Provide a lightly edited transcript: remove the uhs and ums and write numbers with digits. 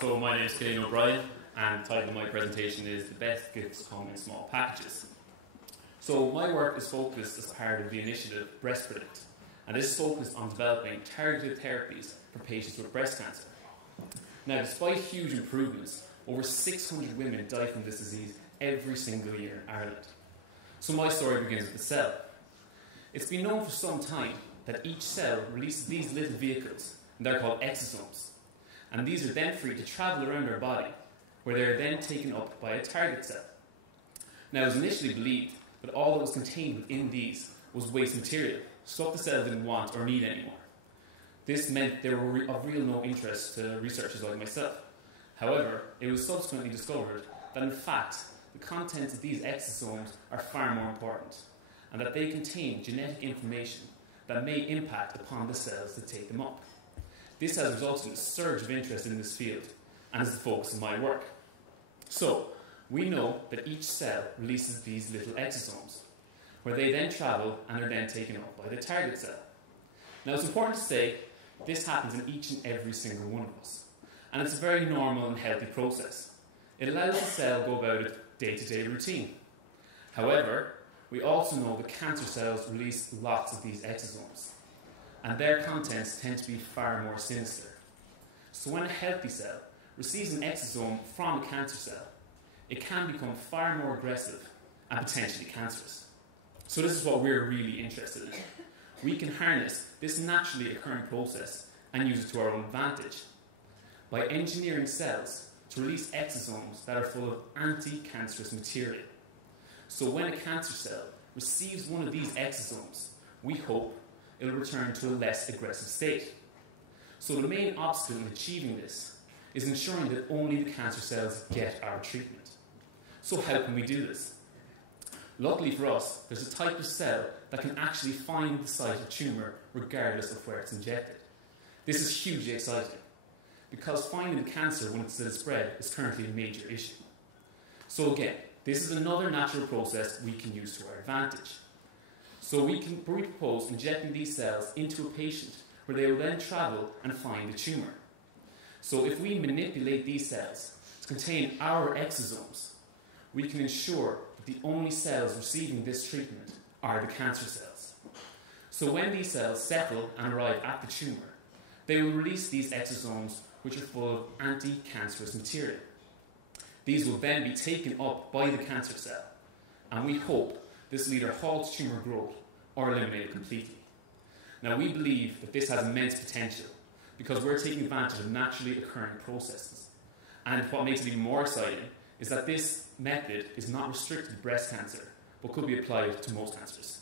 So my name is Killian and the title of my presentation is The Best Gifts Come in Small Packages. So my work is focused as part of the initiative Breast Predict, and this is focused on developing targeted therapies for patients with breast cancer. Now, despite huge improvements, over 600 women die from this disease every single year in Ireland. So my story begins with the cell. It's been known for some time that each cell releases these little vehicles, and they're called exosomes. And these are then free to travel around our body, where they are then taken up by a target cell. Now, it was initially believed that all that was contained within these was waste material, stuff the cell didn't want or need anymore. This meant they were of real no interest to researchers like myself. However, it was subsequently discovered that in fact, the contents of these exosomes are far more important, and that they contain genetic information that may impact upon the cells that take them up. This has resulted in a surge of interest in this field, and is the focus of my work. So, we know that each cell releases these little exosomes, where they then travel and are then taken up by the target cell. Now, it's important to say this happens in each and every single one of us, and it's a very normal and healthy process. It allows the cell to go about its day-to-day routine. However, we also know that cancer cells release lots of these exosomes, and their contents tend to be far more sinister. So when a healthy cell receives an exosome from a cancer cell, it can become far more aggressive and potentially cancerous. So this is what we're really interested in. We can harness this naturally occurring process and use it to our own advantage by engineering cells to release exosomes that are full of anti-cancerous material. So when a cancer cell receives one of these exosomes, we hope it will return to a less aggressive state. So the main obstacle in achieving this is ensuring that only the cancer cells get our treatment. So how can we do this? Luckily for us, there's a type of cell that can actually find the site of tumour regardless of where it's injected. This is hugely exciting, because finding the cancer when it's still spread is currently a major issue. So again, this is another natural process we can use to our advantage. So we propose injecting these cells into a patient where they will then travel and find the tumour. So if we manipulate these cells to contain our exosomes, we can ensure that the only cells receiving this treatment are the cancer cells. So when these cells settle and arrive at the tumour, they will release these exosomes, which are full of anti-cancerous material. These will then be taken up by the cancer cell, and we hope this will either halt tumour growth or eliminate it completely. Now, we believe that this has immense potential because we're taking advantage of naturally occurring processes. And what makes it even more exciting is that this method is not restricted to breast cancer, but could be applied to most cancers.